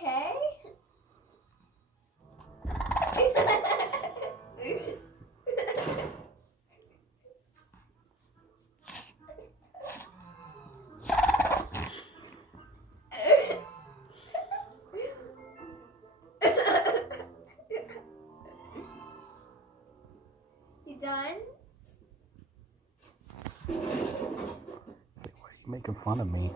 okay? You done? Why are you making fun of me?